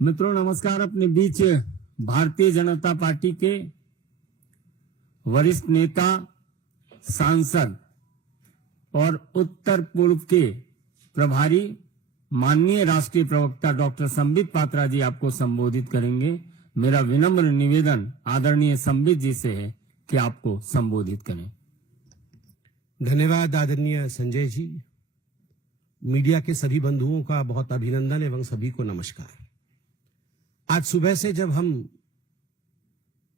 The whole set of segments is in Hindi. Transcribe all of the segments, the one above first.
मित्रों नमस्कार। अपने बीच भारतीय जनता पार्टी के वरिष्ठ नेता, सांसद और उत्तर पूर्व के प्रभारी माननीय राष्ट्रीय प्रवक्ता डॉक्टर संबित पात्रा जी आपको संबोधित करेंगे। मेरा विनम्र निवेदन आदरणीय संबित जी से है कि आपको संबोधित करें। धन्यवाद आदरणीय संजय जी। मीडिया के सभी बंधुओं का बहुत अभिनंदन एवं सभी को नमस्कार। आज सुबह से जब हम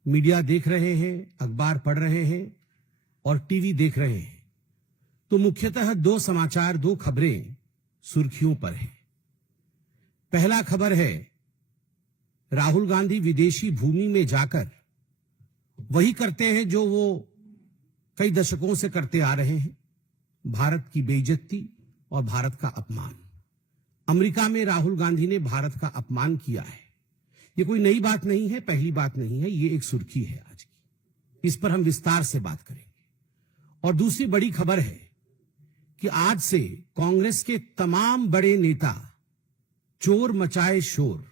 मीडिया देख रहे हैं, अखबार पढ़ रहे हैं और टीवी देख रहे हैं तो मुख्यतः दो समाचार, दो खबरें सुर्खियों पर हैं। पहला खबर है राहुल गांधी विदेशी भूमि में जाकर वही करते हैं जो वो कई दशकों से करते आ रहे हैं, भारत की बेइज्जती और भारत का अपमान। अमेरिका में राहुल गांधी ने भारत का अपमान किया है। ये कोई नई बात नहीं है, पहली बात नहीं है, ये एक सुर्खी है आज की। इस पर हम विस्तार से बात करेंगे। और दूसरी बड़ी खबर है कि आज से कांग्रेस के तमाम बड़े नेता चोर मचाए शोर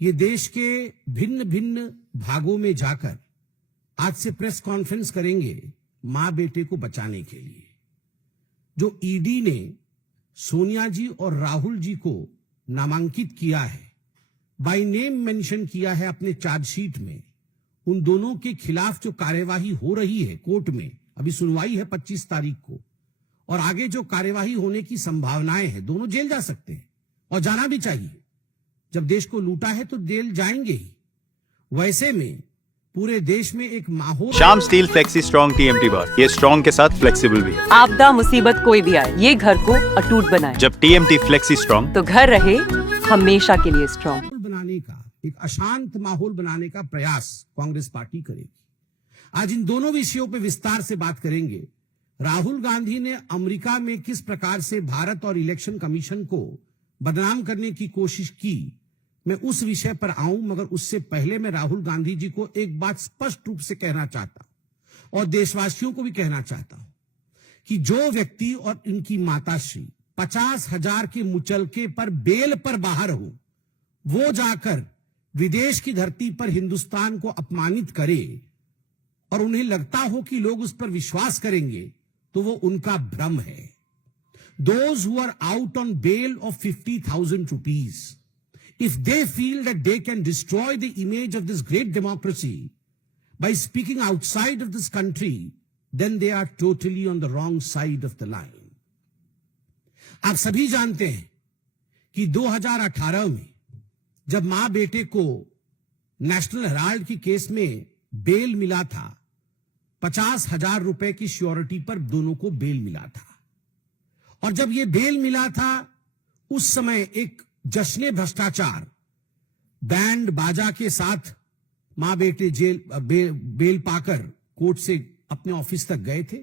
ये देश के भिन्न भिन्न भागों में जाकर आज से प्रेस कॉन्फ्रेंस करेंगे मां बेटे को बचाने के लिए। जो ईडी ने सोनिया जी और राहुल जी को नामांकित किया है, बाय नेम मेंशन किया है अपने चार्जशीट में, उन दोनों के खिलाफ जो कार्यवाही हो रही है कोर्ट में, अभी सुनवाई है 25 तारीख को, और आगे जो कार्यवाही होने की संभावनाएं हैं, दोनों जेल जा सकते हैं और जाना भी चाहिए। जब देश को लूटा है तो जेल जाएंगे ही। वैसे में पूरे देश में एक माहौल। Shyam steel flexi strong TMT बार, ये स्ट्रॉन्ग के साथ फ्लेक्सिबल भी है। आपदा मुसीबत कोई भी आए, ये घर को अटूट बनाए। जब टीएमटी फ्लेक्सी स्ट्रॉन्ग तो घर रहे हमेशा के लिए स्ट्रॉन्ग। बनाने का, एक अशांत माहौल बनाने का प्रयास कांग्रेस पार्टी करेगी। आज इन दोनों विषयों पर विस्तार से बात करेंगे। राहुल गांधी ने अमेरिका में किस प्रकार से भारत और इलेक्शन कमीशन को बदनाम करने की कोशिश की, मैं उस विषय पर आऊं, मगर उससे पहले मैं राहुल गांधी जी को एक बात स्पष्ट रूप से कहना चाहता हूं और देशवासियों को भी कहना चाहता हूं कि जो व्यक्ति और इनकी माताश्री 50,000 के मुचलके पर बेल पर बाहर हो, वो जाकर विदेश की धरती पर हिंदुस्तान को अपमानित करे और उन्हें लगता हो कि लोग उस पर विश्वास करेंगे, तो वो उनका भ्रम है। Those who are out on bail of 50,000 rupees, if they feel that they can destroy the image of this great democracy by speaking outside of this country, then they are totally on the wrong side of the line. आप सभी जानते हैं कि 2018 में जब मां बेटे को नेशनल हेराल्ड की केस में बेल मिला था, 50,000 रुपए की श्योरिटी पर दोनों को बेल मिला था। और जब ये बेल मिला था, उस समय एक जश्न भ्रष्टाचार बैंड बाजा के साथ मां बेटे बेल पाकर कोर्ट से अपने ऑफिस तक गए थे।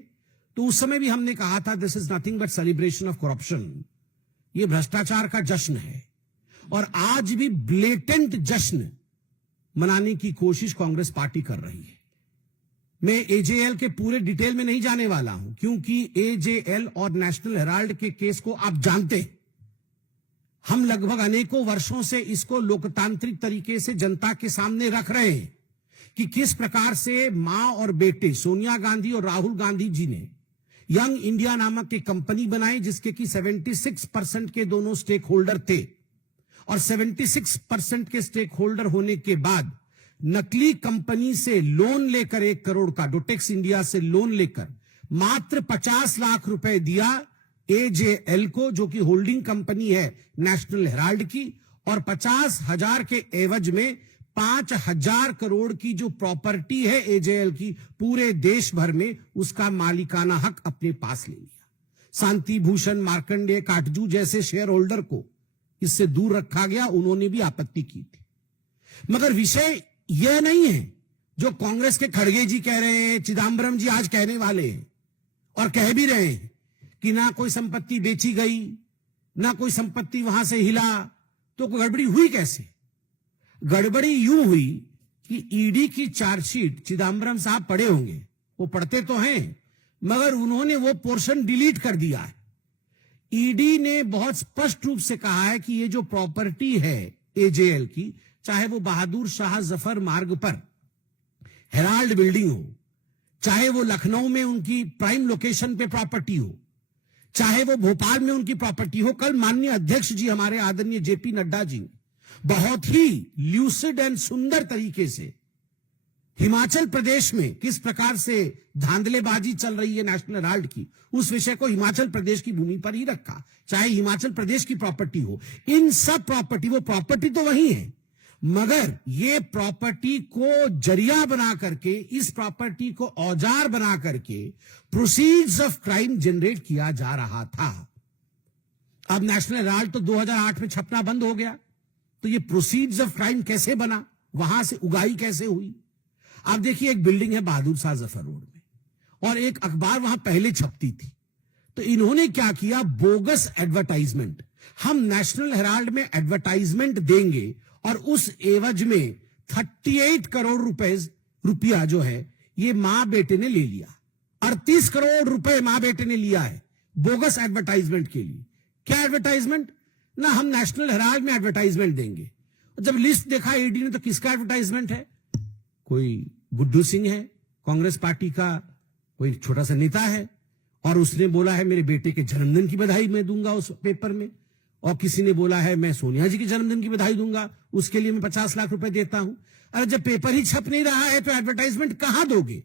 तो उस समय भी हमने कहा था this is nothing but celebration of corruption, ये भ्रष्टाचार का जश्न है। और आज भी ब्लेटेंट जश्न मनाने की कोशिश कांग्रेस पार्टी कर रही है। मैं एजेएल के पूरे डिटेल में नहीं जाने वाला हूं, क्योंकि एजेएल और नेशनल हेराल्ड के केस को आप जानते हैं। हम लगभग अनेकों वर्षों से इसको लोकतांत्रिक तरीके से जनता के सामने रख रहे हैं कि किस प्रकार से मां और बेटे सोनिया गांधी और राहुल गांधी जी ने यंग इंडिया नामक एक कंपनी बनाई, जिसके कि 76% के दोनों स्टेक होल्डर थे। और 76% के स्टेक होल्डर होने के बाद नकली कंपनी से लोन लेकर 1 करोड़ का, डोटेक्स इंडिया से लोन लेकर मात्र 50 लाख रुपए दिया एजेएल को, जो कि होल्डिंग कंपनी है नेशनल हेराल्ड की, और 50,000 के एवज में 5,000 करोड़ की जो प्रॉपर्टी है एजेएल की, पूरे देश भर में उसका मालिकाना हक अपने पास ले लिया। शांति भूषण, मार्कंडेय काटजू जैसे शेयर होल्डर को इससे दूर रखा गया, उन्होंने भी आपत्ति की थी। मगर विषय यह नहीं है जो कांग्रेस के खड़गे जी कह रहे हैं, चिदम्बरम जी आज कहने वाले हैं और कह भी रहे हैं कि ना कोई संपत्ति बेची गई, ना कोई संपत्ति वहां से हिला। तो गड़बड़ी हुई कैसे? गड़बड़ी यूं हुई कि ईडी की चार्जशीट चिदम्बरम साहब पढ़े होंगे, वो पढ़ते तो हैं, मगर उन्होंने वो पोर्शन डिलीट कर दिया है। ईडी ने बहुत स्पष्ट रूप से कहा है कि ये जो प्रॉपर्टी है AJL की, चाहे वो बहादुर शाह जफर मार्ग पर हेराल्ड बिल्डिंग हो, चाहे वो लखनऊ में उनकी प्राइम लोकेशन पे प्रॉपर्टी हो, चाहे वो भोपाल में उनकी प्रॉपर्टी हो। कल माननीय अध्यक्ष जी हमारे आदरणीय JP नड्डा जी बहुत ही ल्यूसिड एंड सुंदर तरीके से हिमाचल प्रदेश में किस प्रकार से धांधलेबाजी चल रही है नेशनल हेराल्ड की, उस विषय को हिमाचल प्रदेश की भूमि पर ही रखा, चाहे हिमाचल प्रदेश की प्रॉपर्टी हो। इन सब प्रॉपर्टी, वो प्रॉपर्टी तो वही है, मगर ये प्रॉपर्टी को जरिया बना करके, इस प्रॉपर्टी को औजार बना करके प्रोसीड्स ऑफ क्राइम जनरेट किया जा रहा था। अब नेशनल हेराल्ड तो 2008 में छपना बंद हो गया, तो ये प्रोसीड्स ऑफ क्राइम कैसे बना, वहां से उगाई कैसे हुई? आप देखिए, एक बिल्डिंग है बहादुर शाह जफर रोड में और एक अखबार वहां पहले छपती थी, तो इन्होंने क्या किया, बोगस एडवर्टाइजमेंट। हम नेशनल हेराल्ड में एडवर्टाइजमेंट देंगे और उस एवज में 38 करोड़ रुपया जो है ये मां बेटे ने ले लिया। 38 करोड़ रुपए मां बेटे ने लिया है बोगस एडवर्टाइजमेंट के लिए। क्या एडवर्टाइजमेंट? ना हम नेशनल हेराल्ड में एडवर्टाइजमेंट देंगे। जब लिस्ट देखा ईडी ने तो किसका एडवर्टाइजमेंट है? कोई गुड्डू सिंह है, कांग्रेस पार्टी का कोई छोटा सा नेता है, और उसने बोला है मेरे बेटे के जन्मदिन की बधाई मैं दूंगा उस पेपर में, और किसी ने बोला है मैं सोनिया जी के जन्मदिन की बधाई दूंगा, उसके लिए मैं 50 लाख रुपए देता हूं। अरे जब पेपर ही छप नहीं रहा है तो एडवर्टाइजमेंट कहां दोगे?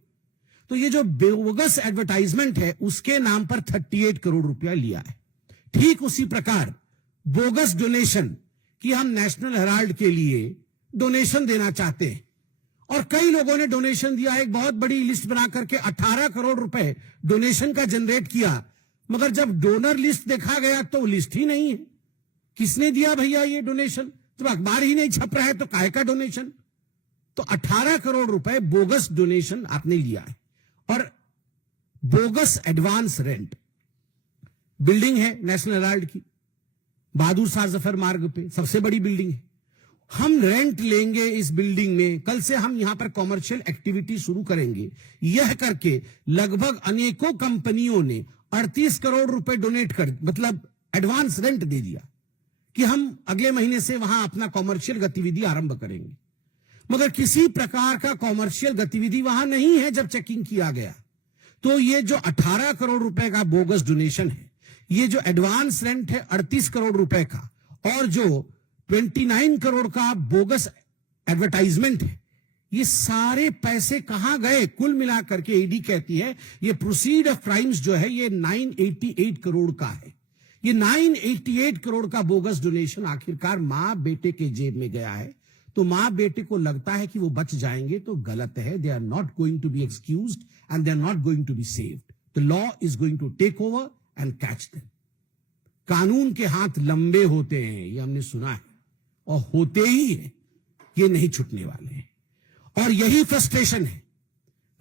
तो ये जो बोगस एडवर्टाइजमेंट है उसके नाम पर 38 करोड़ रुपया लिया है। ठीक उसी प्रकार बोगस डोनेशन कि हम नेशनल हेराल्ड के लिए डोनेशन देना चाहते हैं, और कई लोगों ने डोनेशन दिया है। एक बहुत बड़ी लिस्ट बना करके 18 करोड़ रुपए डोनेशन का जनरेट किया, मगर जब डोनर लिस्ट देखा गया तो वो लिस्ट ही नहीं है। किसने दिया भैया ये डोनेशन? जब अखबार ही नहीं छप रहा है तो काहे का डोनेशन? तो 18 करोड़ रुपए बोगस डोनेशन आपने लिया है। और बोगस एडवांस रेंट, बिल्डिंग है नेशनल हेराल्ड की बहादुर शाह जफर मार्ग पे, सबसे बड़ी बिल्डिंग है। हम रेंट लेंगे इस बिल्डिंग में, कल से हम यहां पर कॉमर्शियल एक्टिविटी शुरू करेंगे, यह करके लगभग अनेकों कंपनियों ने 38 करोड़ रुपए डोनेट कर, मतलब एडवांस रेंट दे दिया कि हम अगले महीने से वहां अपना कॉमर्शियल गतिविधि आरंभ करेंगे। मगर किसी प्रकार का कॉमर्शियल गतिविधि वहां नहीं है। जब चेकिंग किया गया तो ये जो 18 करोड़ रुपए का बोगस डोनेशन है, ये जो एडवांस रेंट है 38 करोड़ रुपए का, और जो 29 करोड़ का बोगस एडवर्टाइजमेंट है, ये सारे पैसे कहां गए? कुल मिलाकर के ईडी कहती है ये प्रोसीड ऑफ क्राइम्स जो है ये 988 करोड़ का है। ये 988 करोड़ का बोगस डोनेशन आखिरकार मां बेटे के जेब में गया है। तो मां बेटे को लगता है कि वो बच जाएंगे, तो गलत है। They are not going to be excused and they are not going to be saved. The law is going to take over and catch them. कानून के हाथ लंबे होते हैं, ये हमने सुना है, और होते ही है, ये नहीं छूटने वाले हैं। और यही फ्रस्ट्रेशन है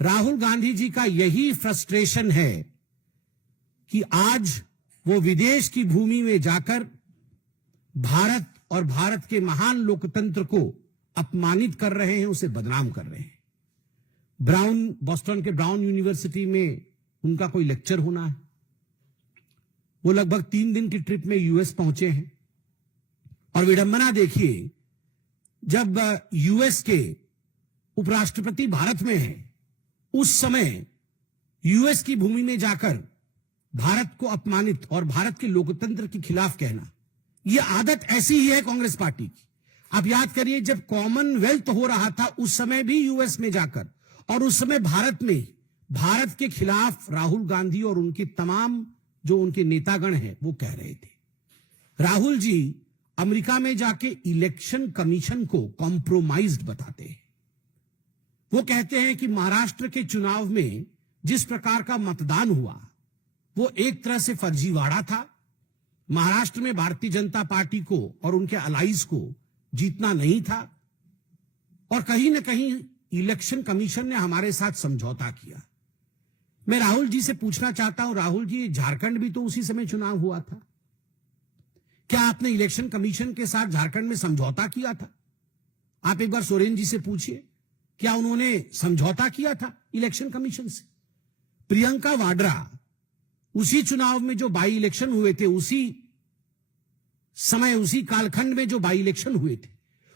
राहुल गांधी जी का, यही फ्रस्ट्रेशन है कि आज वो विदेश की भूमि में जाकर भारत और भारत के महान लोकतंत्र को अपमानित कर रहे हैं, उसे बदनाम कर रहे हैं। बॉस्टन के ब्राउन यूनिवर्सिटी में उनका कोई लेक्चर होना है, वो लगभग 3 दिन की ट्रिप में यूएस पहुंचे हैं। और विडंबना देखिए, जब यूएस के उपराष्ट्रपति भारत में है, उस समय यूएस की भूमि में जाकर भारत को अपमानित और भारत के लोकतंत्र के खिलाफ कहना, यह आदत ऐसी ही है कांग्रेस पार्टी की। आप याद करिए, जब कॉमनवेल्थ हो रहा था उस समय भी यूएस में जाकर, और उस समय भारत में भारत के खिलाफ राहुल गांधी और उनके तमाम जो उनके नेतागण हैं वो कह रहे थे। राहुल जी अमेरिका में जाके इलेक्शन कमीशन को कॉम्प्रोमाइज्ड बताते हैं। वो कहते हैं कि महाराष्ट्र के चुनाव में जिस प्रकार का मतदान हुआ वो एक तरह से फर्जीवाड़ा था। महाराष्ट्र में भारतीय जनता पार्टी को और उनके अलाइज को जीतना नहीं था, और कहीं ना कहीं इलेक्शन कमीशन ने हमारे साथ समझौता किया। मैं राहुल जी से पूछना चाहता हूं, राहुल जी, झारखंड भी तो उसी समय चुनाव हुआ था, क्या आपने इलेक्शन कमीशन के साथ झारखंड में समझौता किया था? आप एक बार सोरेन जी से पूछिए, क्या उन्होंने समझौता किया था इलेक्शन कमीशन से? प्रियंका वाड्रा, उसी चुनाव में जो बाई इलेक्शन हुए थे, उसी समय उसी कालखंड में जो बाई इलेक्शन हुए थे,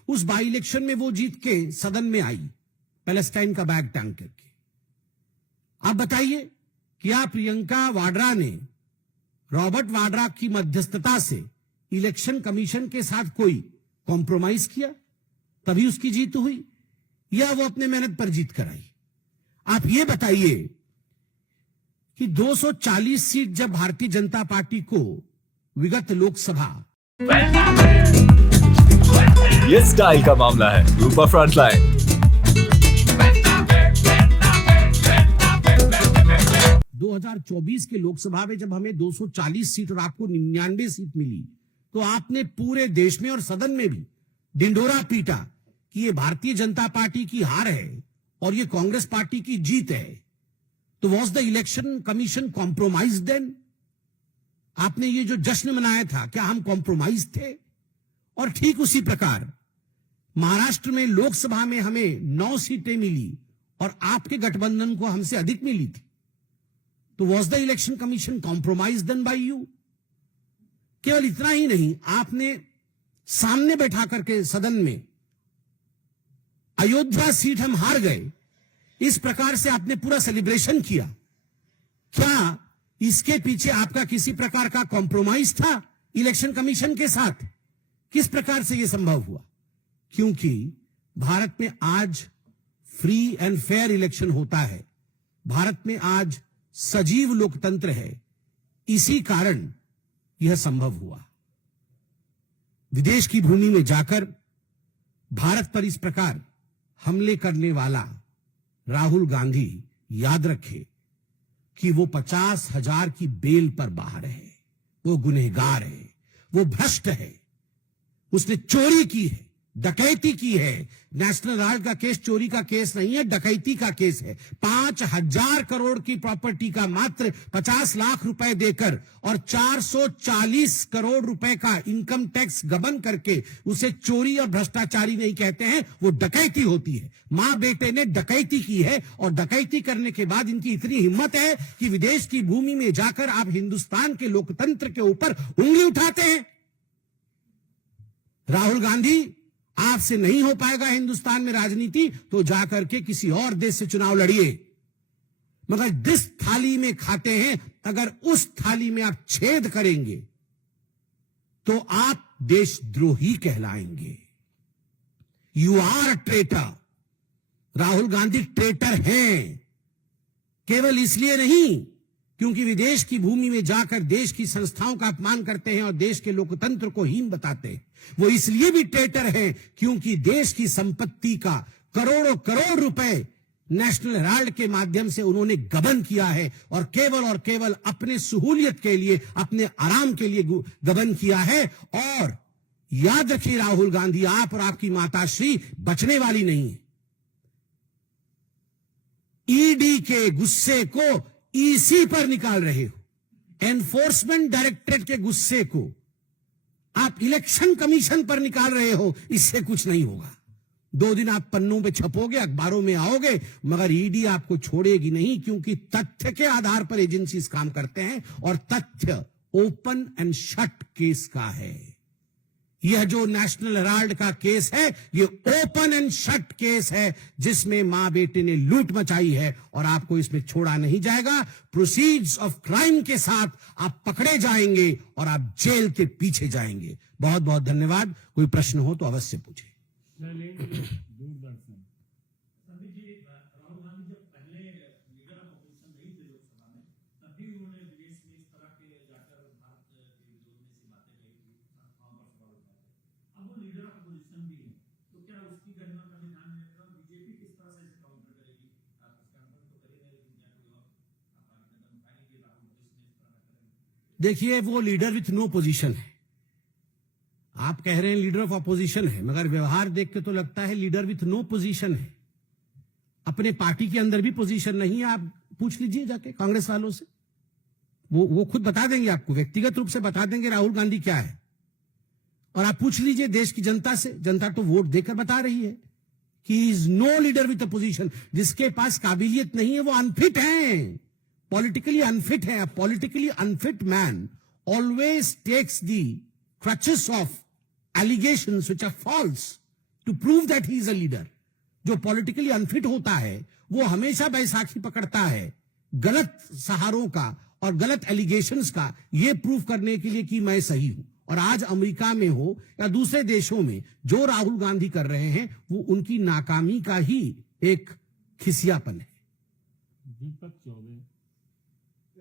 उस बाई इलेक्शन में वो जीत के सदन में आई, पैलेस्टाइन का बैग टांग करके। आप बताइए, क्या प्रियंका वाड्रा ने रॉबर्ट वाड्रा की मध्यस्थता से इलेक्शन कमीशन के साथ कोई कॉम्प्रोमाइज किया तभी उसकी जीत हुई, या वो अपने मेहनत पर जीत कर आई? आप ये बताइए कि 240 सीट जब भारतीय जनता पार्टी को विगत लोकसभा, ये स्टाइल का मामला है। रूपा फ्रंटलाइन। 2024 के लोकसभा में जब हमें 240 सीट और आपको 99 सीट मिली, तो आपने पूरे देश में और सदन में भी ढिंढोरा पीटा कि ये भारतीय जनता पार्टी की हार है और ये कांग्रेस पार्टी की जीत है। तो was the election commission compromise then? आपने ये जो जश्न मनाया था, क्या हम कॉम्प्रोमाइज थे? और ठीक उसी प्रकार महाराष्ट्र में लोकसभा में हमें 9 सीटें मिली और आपके गठबंधन को हमसे अधिक मिली थी। तो was the election commission compromise then by you? केवल इतना ही नहीं, आपने सामने बैठा करके सदन में अयोध्या सीट हम हार गए, इस प्रकार से आपने पूरा सेलिब्रेशन किया। क्या इसके पीछे आपका किसी प्रकार का कॉम्प्रोमाइज था इलेक्शन कमीशन के साथ? किस प्रकार से यह संभव हुआ? क्योंकि भारत में आज फ्री एंड फेयर इलेक्शन होता है, भारत में आज सजीव लोकतंत्र है, इसी कारण यह संभव हुआ। विदेश की भूमि में जाकर भारत पर इस प्रकार हमले करने वाला राहुल गांधी याद रखे कि वो 50,000 की बेल पर बाहर है, वो गुनहगार है, वो भ्रष्ट है, उसने चोरी की है, डकैती की है। नेशनल हेराल्ड का केस चोरी का केस नहीं है, डकैती का केस है। 5,000 करोड़ की प्रॉपर्टी का मात्र 50 लाख रुपए देकर और 440 करोड़ रुपए का इनकम टैक्स गबन करके उसे चोरी और भ्रष्टाचारी नहीं कहते हैं, वो डकैती होती है। मां बेटे ने डकैती की है और डकैती करने के बाद इनकी इतनी हिम्मत है कि विदेश की भूमि में जाकर आप हिंदुस्तान के लोकतंत्र के ऊपर उंगली उठाते हैं। राहुल गांधी, आपसे नहीं हो पाएगा हिंदुस्तान में राजनीति, तो जाकर के किसी और देश से चुनाव लड़िए, मगर जिस थाली में खाते हैं अगर उस थाली में आप छेद करेंगे तो आप देशद्रोही कहलाएंगे। You are traitor. Rahul Gandhi traitor हैं, केवल इसलिए नहीं क्योंकि विदेश की भूमि में जाकर देश की संस्थाओं का अपमान करते हैं और देश के लोकतंत्र को हीन बताते हैं, वो इसलिए भी ट्रेटर हैं क्योंकि देश की संपत्ति का करोड़ों करोड़ रुपए नेशनल हेराल्ड के माध्यम से उन्होंने गबन किया है और केवल अपने सहूलियत के लिए, अपने आराम के लिए गबन किया है। और याद रखिए राहुल गांधी, आप और आपकी माताश्री बचने वाली नहीं है। ईडी के गुस्से को ईसी पर निकाल रहे हो, एनफोर्समेंट डायरेक्टरेट के गुस्से को आप इलेक्शन कमीशन पर निकाल रहे हो। इससे कुछ नहीं होगा। 2 दिन आप पन्नों पे छपोगे, अखबारों में आओगे, मगर ईडी आपको छोड़ेगी नहीं, क्योंकि तथ्य के आधार पर एजेंसीज काम करते हैं और तथ्य ओपन एंड शट केस का है। यह जो नेशनल हेराल्ड का केस है, ये ओपन एंड शट केस है जिसमें मां बेटे ने लूट मचाई है और आपको इसमें छोड़ा नहीं जाएगा। प्रोसीड्स ऑफ क्राइम के साथ आप पकड़े जाएंगे और आप जेल के पीछे जाएंगे। बहुत बहुत धन्यवाद। कोई प्रश्न हो तो अवश्य पूछे। देखिए, वो लीडर विथ नो पोजीशन है। आप कह रहे हैं लीडर ऑफ अपोजिशन है, मगर व्यवहार देख के तो लगता है लीडर विथ नो पोजीशन है। अपने पार्टी के अंदर भी पोजीशन नहीं है। आप पूछ लीजिए जाके कांग्रेस वालों से, वो खुद बता देंगे आपको, व्यक्तिगत रूप से बता देंगे राहुल गांधी क्या है। और आप पूछ लीजिए देश की जनता से, जनता तो वोट देकर बता रही है कि is no leader with opposition. जिसके पास काबिलियत नहीं है वो अनफिट है, politically unfit है। A politically unfit man always takes the crutches of allegations which are false to prove that he is a leader. जो पॉलिटिकली अनफिट होता है वो हमेशा बैसाखी पकड़ता है गलत सहारों का और गलत एलिगेशंस का, ये प्रूव करने के लिए कि मैं सही हूं। और आज अमेरिका में हो या दूसरे देशों में जो राहुल गांधी कर रहे हैं वो उनकी नाकामी का ही एक खिसियापन है। दीपक चौबे।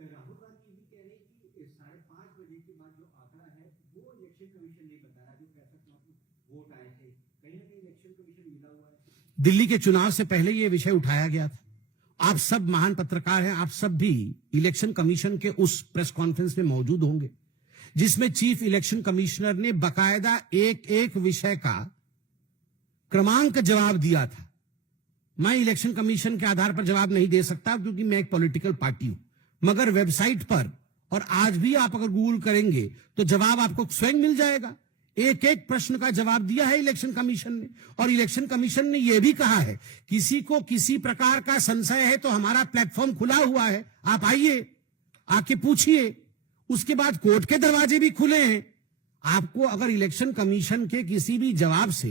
राहुल गांधी भी कह रहे हैं कि 5:30 बजे के बाद जो आंकड़ा है वो इलेक्शन कमीशन नहीं बता रहा, जो 65 वोट आए थे, कहीं ना कहीं इलेक्शन कमीशन मिला हुआ है। दिल्ली के चुनाव से पहले यह विषय उठाया गया था। आप सब महान पत्रकार हैं, आप सब भी इलेक्शन कमीशन के उस प्रेस कॉन्फ्रेंस में मौजूद होंगे जिसमें चीफ इलेक्शन कमिश्नर ने बकायदा एक एक विषय का क्रमांक जवाब दिया था। मैं इलेक्शन कमीशन के आधार पर जवाब नहीं दे सकता क्योंकि मैं एक पॉलिटिकल पार्टी हूं, मगर वेबसाइट पर और आज भी आप अगर गूगल करेंगे तो जवाब आपको स्वयं मिल जाएगा। एक एक प्रश्न का जवाब दिया है इलेक्शन कमीशन ने। और इलेक्शन कमीशन ने यह भी कहा है किसी को किसी प्रकार का संशय है तो हमारा प्लेटफॉर्म खुला हुआ है, आप आइए, आके पूछिए। उसके बाद कोर्ट के दरवाजे भी खुले हैं। आपको अगर इलेक्शन कमीशन के किसी भी जवाब से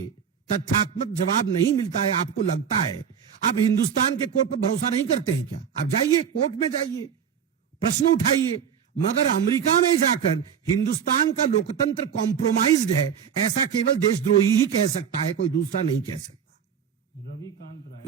तथ्यात्मक जवाब नहीं मिलता है, आपको लगता है, आप हिंदुस्तान के कोर्ट पर भरोसा नहीं करते हैं क्या? आप जाइए, कोर्ट में जाइए, प्रश्न उठाइए। मगर अमेरिका में जाकर हिंदुस्तान का लोकतंत्र कॉम्प्रोमाइज्ड है, ऐसा केवल देशद्रोही ही कह सकता है, कोई दूसरा नहीं कह सकता। रविकांत राय।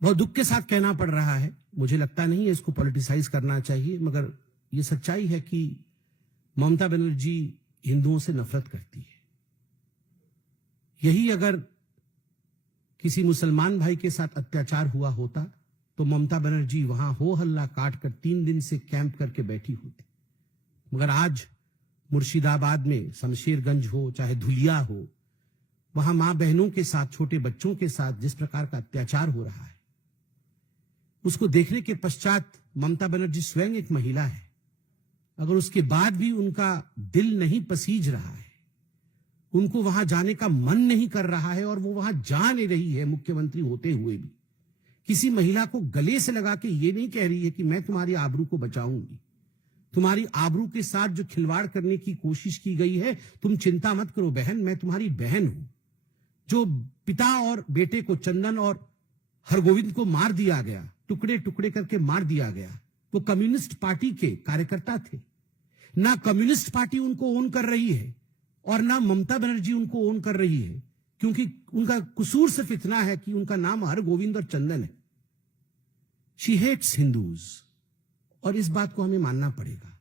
बहुत दुख के साथ कहना पड़ रहा है, मुझे लगता नहीं है इसको पॉलिटिसाइज करना चाहिए, मगर यह सच्चाई है कि ममता बनर्जी हिंदुओं से नफरत करती है। यही अगर किसी मुसलमान भाई के साथ अत्याचार हुआ होता तो ममता बनर्जी वहां हो हल्ला काट कर 3 दिन से कैंप करके बैठी होती। मगर आज मुर्शिदाबाद में शमशेरगंज हो चाहे धुलिया हो, वहां मां बहनों के साथ, छोटे बच्चों के साथ जिस प्रकार का अत्याचार हो रहा है, उसको देखने के पश्चात ममता बनर्जी स्वयं एक महिला है, अगर उसके बाद भी उनका दिल नहीं पसीज रहा है, उनको वहां जाने का मन नहीं कर रहा है और वो वहां जा नहीं रही है मुख्यमंत्री होते हुए भी, किसी महिला को गले से लगा के ये नहीं कह रही है कि मैं तुम्हारी आबरू को बचाऊंगी, तुम्हारी आबरू के साथ जो खिलवाड़ करने की कोशिश की गई है, तुम चिंता मत करो बहन, मैं तुम्हारी बहन हूं। जो पिता और बेटे को, चंदन और हरगोविंद को मार दिया गया, टुकड़े टुकड़े करके मार दिया गया, वो कम्युनिस्ट पार्टी के कार्यकर्ता थे। ना कम्युनिस्ट पार्टी उनको ओन कर रही है और ना ममता बनर्जी उनको ओन कर रही है, क्योंकि उनका कसूर सिर्फ इतना है कि उनका नाम हरगोविंद और चंदन है। शी हेट्स हिंदूज और इस बात को हमें मानना पड़ेगा।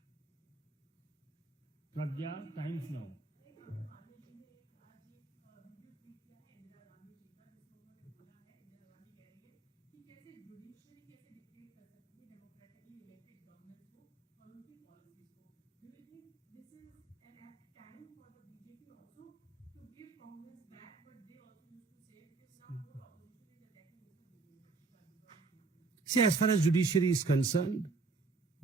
Pragya, Times Now. See, as far as judiciary is concerned,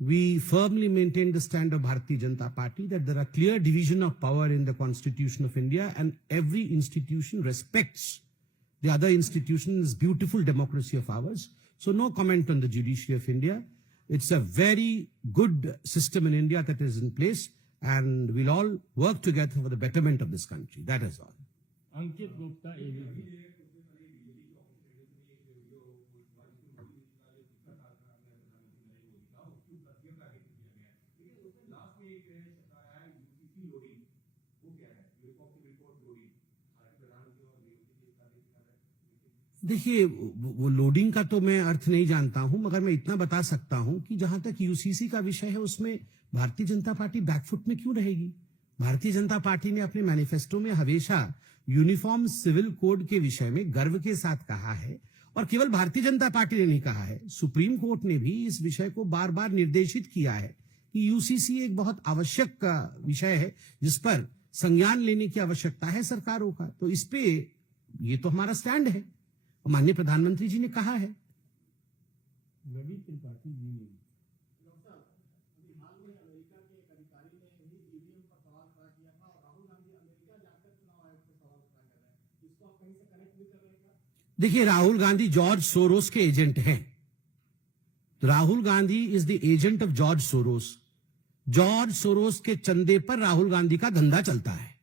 we firmly maintain the stand of Bharatiya Janata Party that there are clear division of power in the Constitution of India and every institution respects the other institution's beautiful democracy of ours. So no comment on the judiciary of India. It's a very good system in India that is in place and we'll all work together for the betterment of this country. That is all. Ankit Gupta, ABP. देखिए, वो लोडिंग का तो मैं अर्थ नहीं जानता हूं, मगर मैं इतना बता सकता हूं कि जहां तक यूसीसी का विषय है उसमें भारतीय जनता पार्टी बैकफुट में क्यों रहेगी। भारतीय जनता पार्टी ने अपने मैनिफेस्टो में हमेशा यूनिफॉर्म सिविल कोड के विषय में गर्व के साथ कहा है और केवल भारतीय जनता पार्टी ने नहीं कहा है, सुप्रीम कोर्ट ने भी इस विषय को बार बार निर्देशित किया है कि यूसीसी एक बहुत आवश्यक विषय है जिस पर संज्ञान लेने की आवश्यकता है सरकारों का। तो इस पे ये तो हमारा स्टैंड है, माननीय प्रधानमंत्री जी ने कहा है। रवि त्रिपाठी जी। देखिए, राहुल गांधी जॉर्ज सोरोस के एजेंट हैं। Rahul Gandhi is the agent of George Soros. George Soros के चंदे पर राहुल गांधी का धंधा चलता है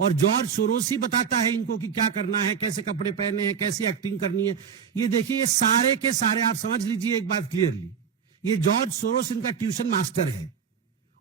और जॉर्ज सोरोस ही बताता है इनको कि क्या करना है, कैसे कपड़े पहने हैं, कैसी एक्टिंग करनी है। ये देखिए, ये सारे के सारे, आप समझ लीजिए एक बात क्लियरली, ये जॉर्ज सोरोस इनका ट्यूशन मास्टर है।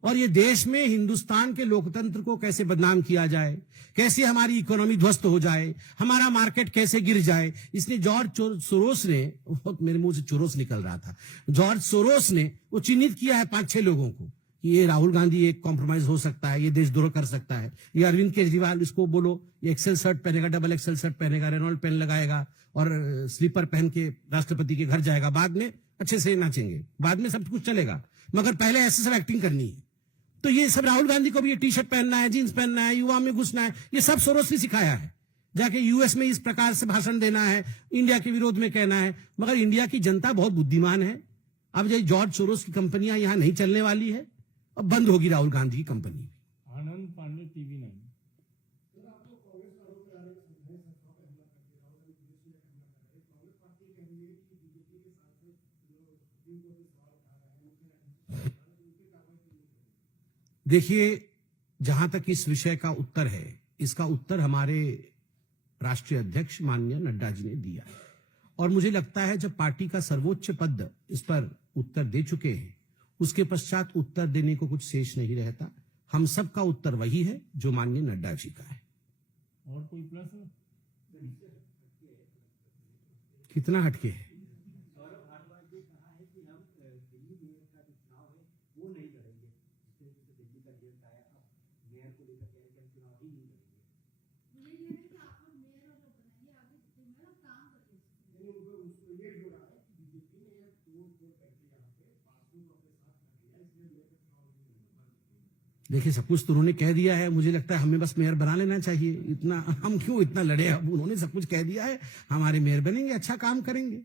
और ये देश में हिंदुस्तान के लोकतंत्र को कैसे बदनाम किया जाए, कैसे हमारी इकोनॉमी ध्वस्त हो जाए, हमारा मार्केट कैसे गिर जाए, इसने जॉर्ज सोरोस ने, मेरे मुंह से चोरोस निकल रहा था, जॉर्ज सोरोस ने वो चिन्हित किया है 5-6 लोगों को कि ये राहुल गांधी एक कॉम्प्रोमाइज हो सकता है, ये देशद्रोह कर सकता है। ये अरविंद केजरीवाल, इसको बोलो ये एक्सेल शर्ट पहनेगा, डबल एक्सेल शर्ट पहनेगा, रेनॉल्ड पेन लगाएगा और स्लीपर पहन के राष्ट्रपति के घर जाएगा, बाद में अच्छे से नाचेंगे, बाद में सब कुछ चलेगा, मगर पहले ऐसे सब एक्टिंग करनी है। तो ये सब राहुल गांधी को भी ये टी शर्ट पहनना है, जींस पहनना है, युवा में घुसना है, ये सब सोरोस ने सिखाया है। जाके यूएस में इस प्रकार से भाषण देना है, इंडिया के विरोध में कहना है। मगर इंडिया की जनता बहुत बुद्धिमान है। अब ये जॉर्ज सोरोस की कंपनियां यहां नहीं चलने वाली है, अब बंद होगी राहुल गांधी की कंपनी। आनंद पांडे, टीवी 9। देखिए, जहां तक इस विषय का उत्तर है, इसका उत्तर हमारे राष्ट्रीय अध्यक्ष माननीय नड्डा जी ने दिया है। और मुझे लगता है जब पार्टी का सर्वोच्च पद इस पर उत्तर दे चुके हैं, उसके पश्चात उत्तर देने को कुछ शेष नहीं रहता। हम सब का उत्तर वही है जो माननीय नड्डा जी का है। और कोई प्रश्न? कितना हटके है? सौरभ भारद्वाज ने कहा है कि हम दिल्ली मेयर का जो चुनाव है वो नहीं लड़ेंगे। जिस तरीके से दिल्ली का रिजल्ट आया, अब मेयर को लेकर कह रहे हैं कि हम चुनाव ही नहीं लड़ेंगे। देखिए, सब कुछ तो उन्होंने कह दिया है। मुझे लगता है हमें बस मेयर बना लेना चाहिए। इतना हम क्यों इतना लड़े? अब उन्होंने सब कुछ कह दिया है, हमारे मेयर बनेंगे, अच्छा काम करेंगे।